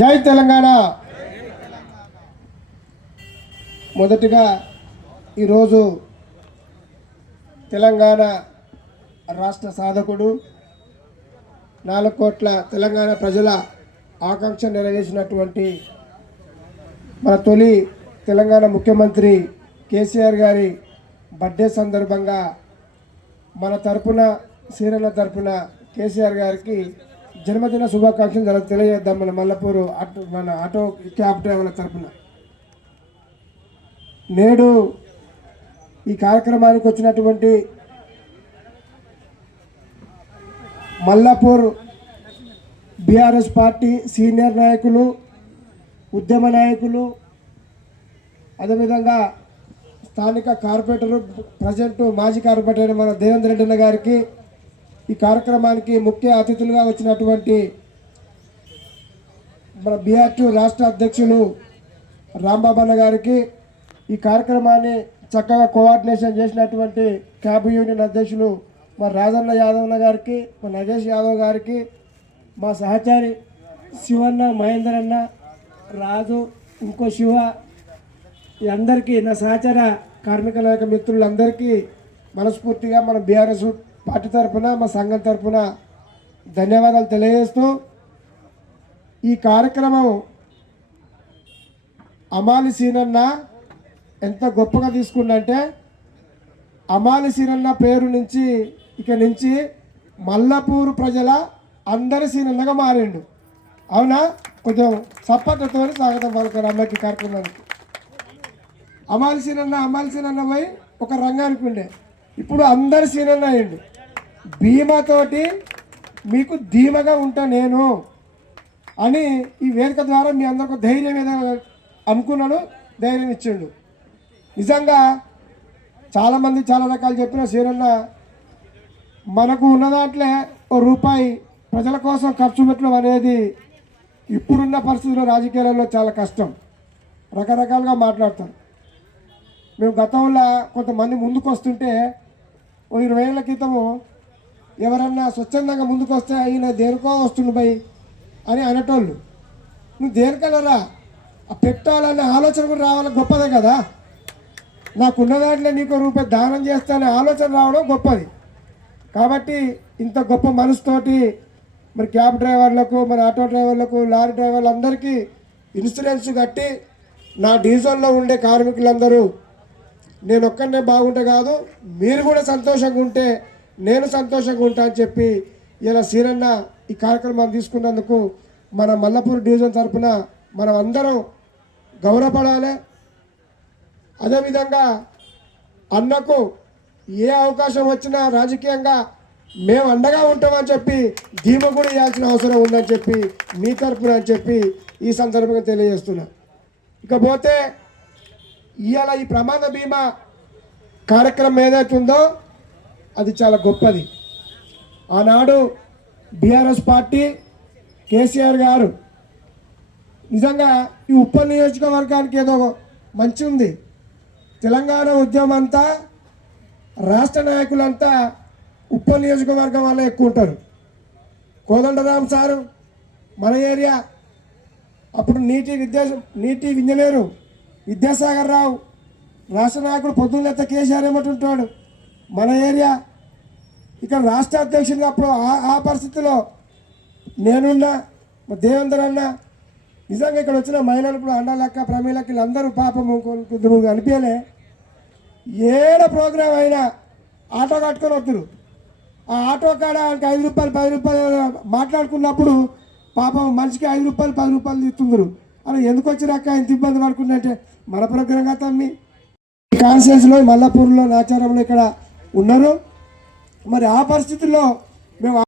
జై తెలంగాణ. మొదటిగా ఈరోజు తెలంగాణ రాష్ట్ర సాధకుడు 4 కోట్ల తెలంగాణ ప్రజల ఆకాంక్ష నెరవేర్చినటువంటి మన తొలి తెలంగాణ ముఖ్యమంత్రి కేసీఆర్ గారి బర్త్డే సందర్భంగా మన తరపున సీరన్న తరపున కేసీఆర్ గారికి జన్మదిన శుభాకాంక్షలు తెలియజేద్దాం. మన ఆటో క్యాబ్ డ్రైవర్ల తరపున నేడు ఈ కార్యక్రమానికి వచ్చినటువంటి మల్లాపూర్ బీఆర్ఎస్ పార్టీ సీనియర్ నాయకులు, ఉద్యమ నాయకులు, అదేవిధంగా స్థానిక కార్పొరేటరు, ప్రజెంట్ మాజీ కార్పొరేటర్ మన దేవేంద్ర రెడ్డి గారికి, ఈ కార్యక్రమానికి ముఖ్య అతిథులుగా వచ్చినటువంటి మన బీఆర్టీ రాష్ట్ర అధ్యక్షులు రాంబాబన్న గారికి, ఈ కార్యక్రమాన్ని చక్కగా కోఆర్డినేషన్ చేసినటువంటి క్యాబ్ యూనియన్ అధ్యక్షులు మా రాజన్న యాదవ్ గారికి, మా నగేష్ యాదవ్ గారికి, మా సహచారి శివన్న, మహేందర్ అన్న, రాజు, ఇంకో శివ, అందరికీ నా సహచార కార్మిక నాయక మిత్రులందరికీ మనస్ఫూర్తిగా మన బీఆర్ఎస్ పార్టీ తరఫున, మా సంఘం తరఫున ధన్యవాదాలు తెలియజేస్తూ, ఈ కార్యక్రమం అమాలి సీనన్న ఎంత గొప్పగా తీసుకున్నంటే, అమాలి సీనన్న పేరు నుంచి ఇక నుంచి మల్లాపూర్ ప్రజల అందరి సీనన్నగా మారిండు. అవునా? కొంచెం సప్పట్లతో స్వాగతం పలుకారు అమ్మకి కార్యక్రమానికి. అమాలి సీనన్న పోయి ఒక రంగానికి ఉండే, ఇప్పుడు అందరి సీనన్న అయ్యిండు. భీమాతోటి మీకు ధీమగా ఉంటా నేను అని ఈ వేదిక ద్వారా మీ అందరికి ధైర్యం ఏదో అనుకున్నాను, ధైర్యం ఇచ్చిండు. నిజంగా చాలామంది చాలా రకాలు చెప్పిన సీనన్న మనకు ఉన్న దాంట్లో ₹1 ప్రజల కోసం ఖర్చు పెట్టడం అనేది ఇప్పుడున్న పరిస్థితుల్లో రాజకీయాలలో చాలా కష్టం. రకరకాలుగా మాట్లాడతారు. మేము గతంలో కొంతమంది ముందుకు వస్తుంటే 20 ఏళ్ల క్రితము ఎవరన్నా స్వచ్ఛందంగా ముందుకు వస్తే ఈయన దేనికో వస్తుండు భయ్ అని అనేటోళ్ళు. నువ్వు దేనికన్నా పెట్టాలనే ఆలోచన కూడా రావాలి, గొప్పదే కదా. నాకున్న దాంట్లో నీకు ₹1 దానం చేస్తానే ఆలోచన రావడం గొప్పది. కాబట్టి ఇంత గొప్ప మనసుతోటి మరి క్యాబ్ డ్రైవర్లకు, మన ఆటో డ్రైవర్లకు, లారీ డ్రైవర్లు అందరికీ ఇన్సూరెన్స్ కట్టి నా డీజిల్లో ఉండే కార్మికులందరూ నేను ఒక్కనే బాగుంటే కాదు, మీరు కూడా సంతోషంగా ఉంటే నేను సంతోషంగా ఉంటా అని చెప్పి ఇలా సీనన్న ఈ కార్యక్రమాన్ని తీసుకున్నందుకు మన మల్లాపూర్ డివిజన్ తరఫున మనం అందరం గౌరవపడాలి. అదేవిధంగా అన్నకు ఏ అవకాశం వచ్చినా రాజకీయంగా మేము అండగా ఉంటామని చెప్పి ధీమ కూడా ఇవ్వాల్సిన అవసరం ఉందని చెప్పి మీ తరఫున అని చెప్పి ఈ సందర్భంగా తెలియజేస్తున్నా. ఇకపోతే ఇవాళ ఈ ప్రమాద బీమా కార్యక్రమం ఏదైతుందో అది చాలా గొప్పది. ఆనాడు బీఆర్ఎస్ పార్టీ కేసీఆర్ గారు నిజంగా ఈ ఉప్పల్ నియోజకవర్గానికి ఏదో మంచి ఉంది. తెలంగాణ ఉద్యమం అంతా రాష్ట్ర నాయకులంతా ఉప్పల్ నియోజకవర్గం వల్ల ఎక్కువ ఉంటారు. కోదండరామ్ సారు మన ఏరియా, అప్పుడు నీటి ఇంజనీరు విద్యాసాగర్ రావు రాష్ట్ర నాయకుడు, పొద్దున్నెత్త కేసీఆర్ ఏమంటుంటాడు మన ఏరియా. ఇక్కడ రాష్ట్ర అధ్యక్షుడిగా అప్పుడు ఆ పరిస్థితిలో నేనున్నా, మా దేవేందర్ అన్న, నిజంగా ఇక్కడ వచ్చిన మహిళలు ఇప్పుడు అండాలక్క, ప్రమీలక్క, వీళ్ళందరూ పాపము కొద్దిగా అనిపించలే. ఏడ ప్రోగ్రాం అయినా ఆటో కట్టుకొని వద్దురు. ఆ ఆటో కాడ ఆయనకి ₹5 ₹10 మాట్లాడుకున్నప్పుడు పాపం మనిషికి ₹5 ₹10 ఇస్తుందరు. అలా ఎందుకు వచ్చినాక ఇంత ఇబ్బంది పడుకున్నట్టే మన ప్రోగ్రాం కదా తమ్మి. కాన్స్టిట్యూన్సీలో మల్లాపూర్లో నాచారంలో ఇక్కడ ఉన్నారు. మరి ఆ పరిస్థితుల్లో మేము